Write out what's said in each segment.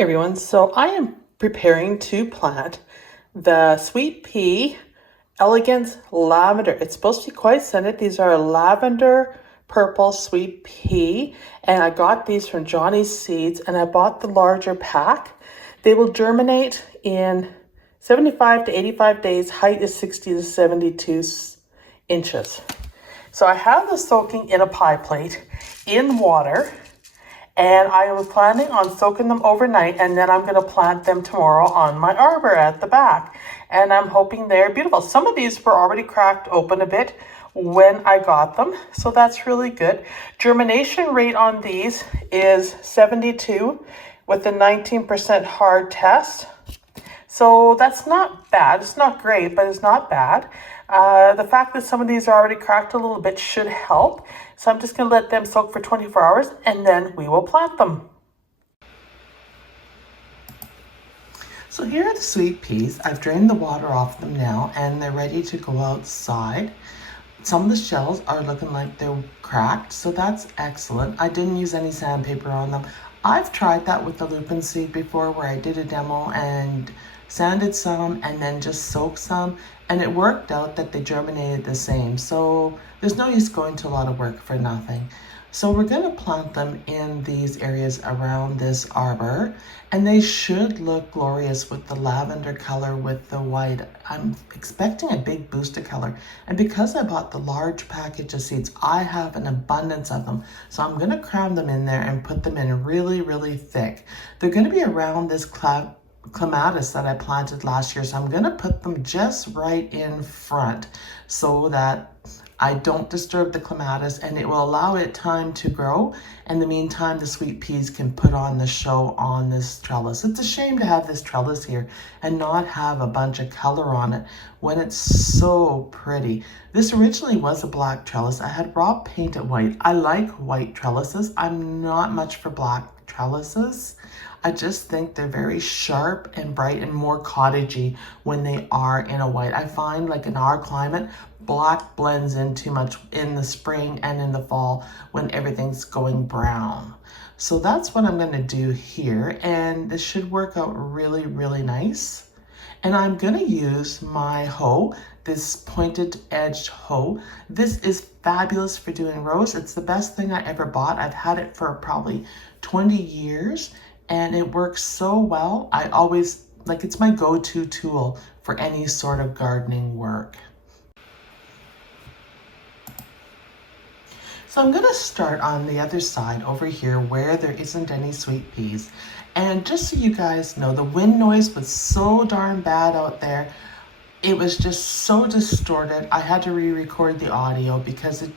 everyone. So I am preparing to plant the sweet pea elegance lavender. It's supposed to be quite scented. These are lavender purple sweet pea, and I got these from Johnny's Seeds, and I bought the larger pack. They will germinate in 75 to 85 days. Height is 60 to 72 inches. So I have this soaking in a pie plate in water. And I was planning on soaking them overnight, and then I'm going to plant them tomorrow on my arbor at the back. And I'm hoping they're beautiful. Some of these were already cracked open a bit when I got them, so that's really good. Germination rate on these is 72 with a 19% hard test. So that's not bad. It's not great, but it's not bad. The fact that some of these are already cracked a little bit should help. So I'm just going to let them soak for 24 hours and then we will plant them. So here are the sweet peas. I've drained the water off them now and they're ready to go outside. Some of the shells are looking like they're cracked, so that's excellent. I didn't use any sandpaper on them. I've tried that with the lupin seed before, where I did a demo and sanded some and then just soaked some, and it worked out that they germinated the same. So there's no use going to a lot of work for nothing. So we're going to plant them in these areas around this arbor, and they should look glorious with the lavender color with the white. I'm expecting a big boost of color, and because I bought the large package of seeds, I have an abundance of them. So I'm going to cram them in there and put them in really, really thick. They're going to be around this clematis that I planted last year, so I'm going to put them just right in front so that I don't disturb the clematis, and it will allow it time to grow. In the meantime, the sweet peas can put on the show on this trellis. It's a shame to have this trellis here and not have a bunch of color on it when it's so pretty. This originally was a black trellis. I had raw paint it white. I like white trellises. I'm not much for black trellises. I just think they're very sharp and bright and more cottagey when they are in a white. I find, like in our climate, black blends in too much in the spring and in the fall when everything's going brown. So that's what I'm going to do here, and this should work out really, really nice. And I'm going to use my hoe, this pointed edged hoe. This is fabulous for doing rows. It's the best thing I ever bought. I've had it for probably 20 years. And it works so well. I always, it's my go-to tool for any sort of gardening work. So I'm gonna start on the other side over here where there isn't any sweet peas. And just so you guys know, the wind noise was so darn bad out there. It was just so distorted. I had to re-record the audio because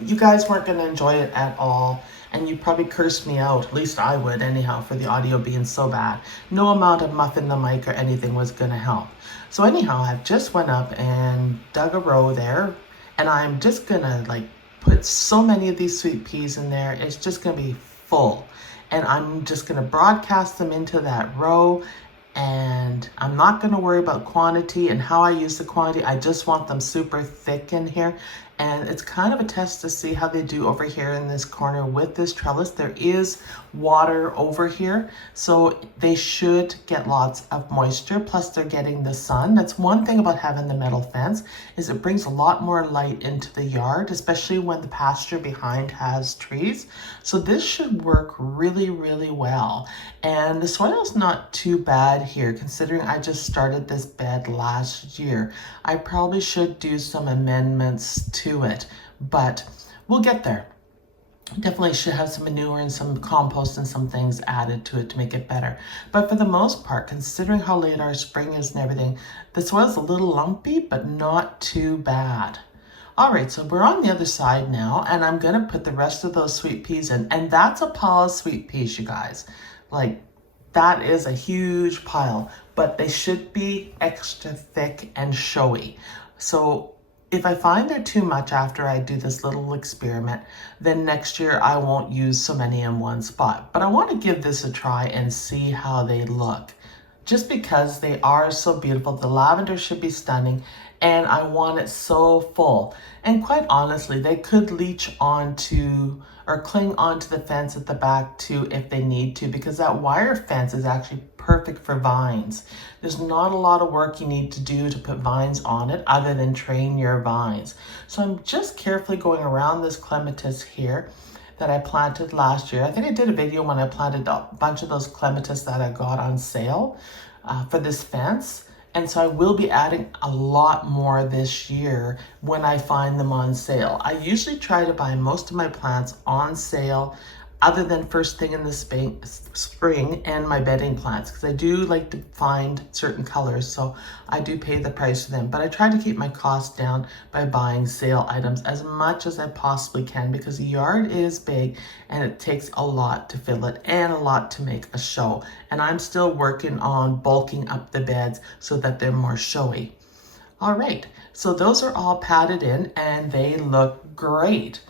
you guys weren't gonna enjoy it at all. And you'd probably curse me out, at least I would anyhow, for the audio being so bad. No amount of muffing the mic or anything was gonna help. So anyhow, I just went up and dug a row there, and I'm just gonna put so many of these sweet peas in there. It's just gonna be full. And I'm just gonna broadcast them into that row, and I'm not gonna worry about quantity and how I use the quantity. I just want them super thick in here. And it's kind of a test to see how they do over here in this corner with this trellis. There is water over here, so they should get lots of moisture, plus they're getting the sun. That's one thing about having the metal fence, is it brings a lot more light into the yard, especially when the pasture behind has trees. So this should work really, really well. And the soil's not too bad here, considering I just started this bed last year. I probably should do some amendments to it, but we'll get there. Definitely should have some manure and some compost and some things added to it to make it better. But for the most part, considering how late our spring is and everything, the soil's a little lumpy, but not too bad. All right, so we're on the other side now, and I'm gonna put the rest of those sweet peas in, and that's a pile of sweet peas, you guys. That is a huge pile, but they should be extra thick and showy. So if I find they're too much after I do this little experiment, then next year I won't use so many in one spot. But I want to give this a try and see how they look. just because they are so beautiful. The lavender should be stunning, and I want it so full. And quite honestly, they could leach onto or cling onto the fence at the back too if they need to, because that wire fence is actually perfect for vines. There's not a lot of work you need to do to put vines on it other than train your vines. So I'm just carefully going around this clematis here that I planted last year. I think I did a video when I planted a bunch of those clematis that I got on sale for this fence. And so I will be adding a lot more this year when I find them on sale. I usually try to buy most of my plants on sale other than first thing in the spring and my bedding plants, because I do like to find certain colors, so I do pay the price for them. But I try to keep my costs down by buying sale items as much as I possibly can, because the yard is big and it takes a lot to fill it and a lot to make a show. And I'm still working on bulking up the beds so that they're more showy. All right, so those are all patted in and they look great.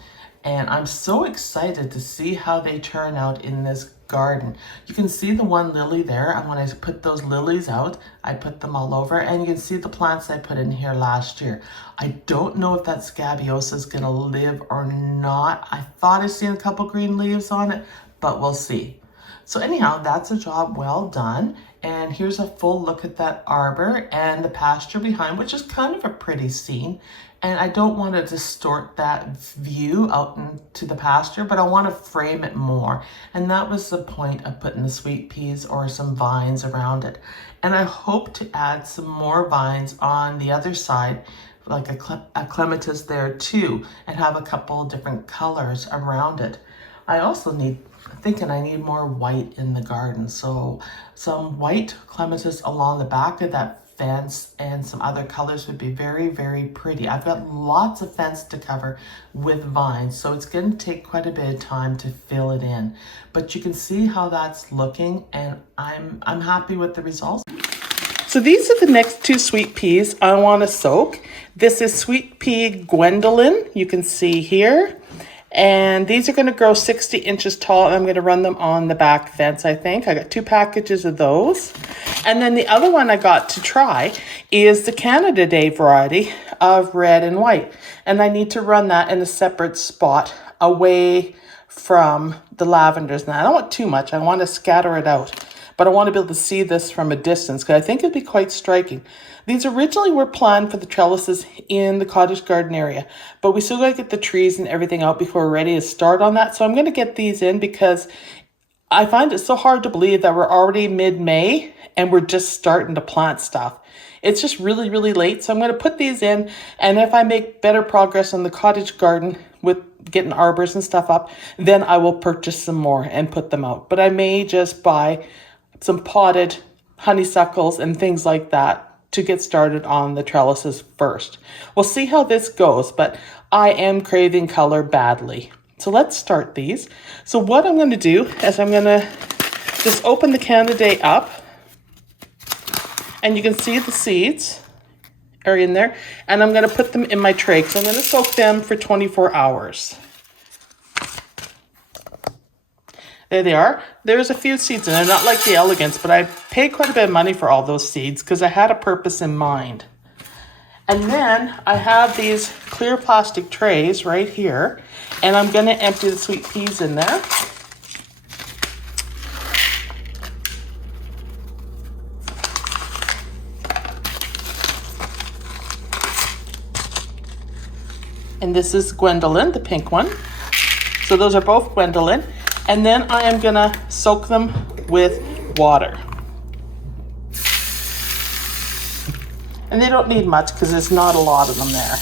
And I'm so excited to see how they turn out in this garden. You can see the one lily there, and when I put those lilies out, I put them all over, and you can see the plants I put in here last year. I don't know if that scabiosa is gonna live or not. I thought I seen a couple green leaves on it, but we'll see. So anyhow, that's a job well done. And here's a full look at that arbor and the pasture behind, which is kind of a pretty scene. And I don't want to distort that view out into the pasture, but I want to frame it more. And that was the point of putting the sweet peas or some vines around it. And I hope to add some more vines on the other side, like a clematis there too, and have a couple different colors around it. I also thinking I need more white in the garden. So some white clematis along the back of that fence and some other colors would be very, very pretty. I've got lots of fence to cover with vines, so it's going to take quite a bit of time to fill it in. But you can see how that's looking, and I'm happy with the results. So these are the next two sweet peas I want to soak. This is sweet pea Gwendoline, you can see here. And these are going to grow 60 inches tall, and I'm going to run them on the back fence, I think. I got 2 packages of those. And then the other one I got to try is the Canada Day variety of red and white. And I need to run that in a separate spot away from the lavenders. Now, I don't want too much. I want to scatter it out. But I want to be able to see this from a distance, because I think it'd be quite striking. These originally were planned for the trellises in the cottage garden area, but we still got to get the trees and everything out before we're ready to start on that. So I'm going to get these in, because I find it so hard to believe that we're already mid-May and we're just starting to plant stuff. It's just really, really late. So I'm going to put these in, and if I make better progress on the cottage garden with getting arbors and stuff up, then I will purchase some more and put them out. But I may just buy some potted honeysuckles and things like that to get started on the trellises first. We'll see how this goes, but I am craving color badly. So let's start these. So what I'm going to do is I'm going to just open the Canada Day up, and you can see the seeds are in there, and I'm going to put them in my tray, because I'm going to soak them for 24 hours. There they are. There's a few seeds in there, not like the Elegance, but I paid quite a bit of money for all those seeds because I had a purpose in mind. And then I have these clear plastic trays right here, and I'm going to empty the sweet peas in there. And this is Gwendoline, the pink one. So those are both Gwendoline. And then I am gonna soak them with water. And they don't need much because there's not a lot of them there.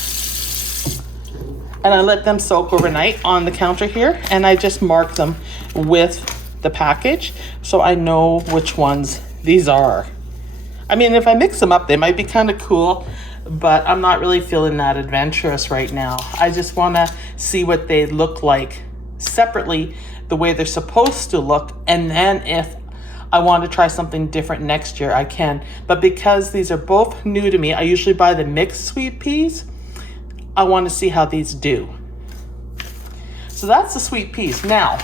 And I let them soak overnight on the counter here, and I just mark them with the package so I know which ones these are. I mean, if I mix them up, they might be kind of cool, but I'm not really feeling that adventurous right now. I just wanna see what they look like separately, the way they're supposed to look, and then if I want to try something different next year, I can. But because these are both new to me, I usually buy the mixed sweet peas. I want to see how these do. So that's the sweet peas. Now,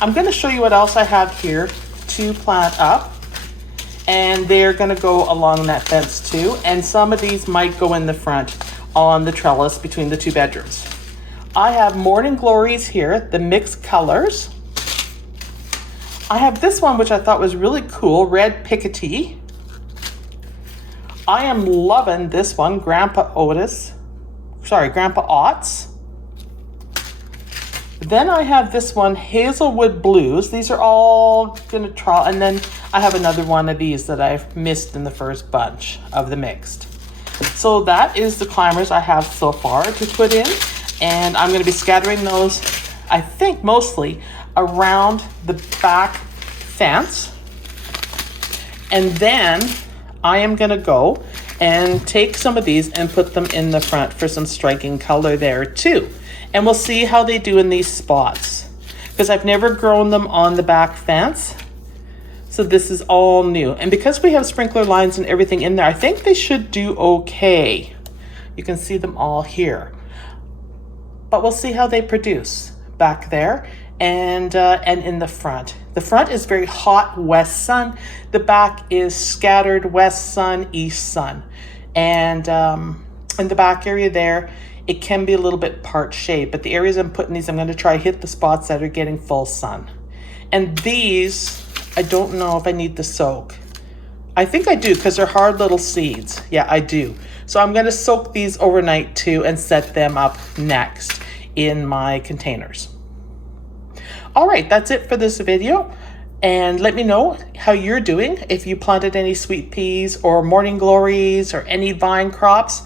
I'm going to show you what else I have here to plant up. and they're gonna go along that fence too. And some of these might go in the front on the trellis between the two bedrooms. I have Morning Glories here, the mixed colors. I have this one, which I thought was really cool, Red Picotee. I am loving this one, Grandpa Otts. Then I have this one, Hazelwood Blues. These are all gonna try, and then I have another one of these that I've missed in the first bunch of the mixed. So that is the climbers I have so far to put in, and I'm gonna be scattering those, I think mostly around the back fence. And then I am gonna go and take some of these and put them in the front for some striking color there too. And we'll see how they do in these spots, because I've never grown them on the back fence. So this is all new. And because we have sprinkler lines and everything in there, I think they should do okay. You can see them all here. But we'll see how they produce back there and in the front. The front is very hot west sun. The back is scattered west sun, east sun. And in the back area there, it can be a little bit part shade, but the areas I'm putting these, I'm going to try hit the spots that are getting full sun. And these, I don't know if I need to soak. I think I do, because they're hard little seeds. Yeah, I do. So I'm going to soak these overnight too and set them up next in my containers. All right, that's it for this video. And let me know how you're doing, if you planted any sweet peas or morning glories or any vine crops.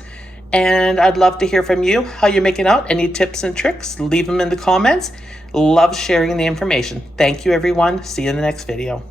And I'd love to hear from you, how you're making out. Any tips and tricks, leave them in the comments. Love sharing the information. Thank you, everyone. See you in the next video.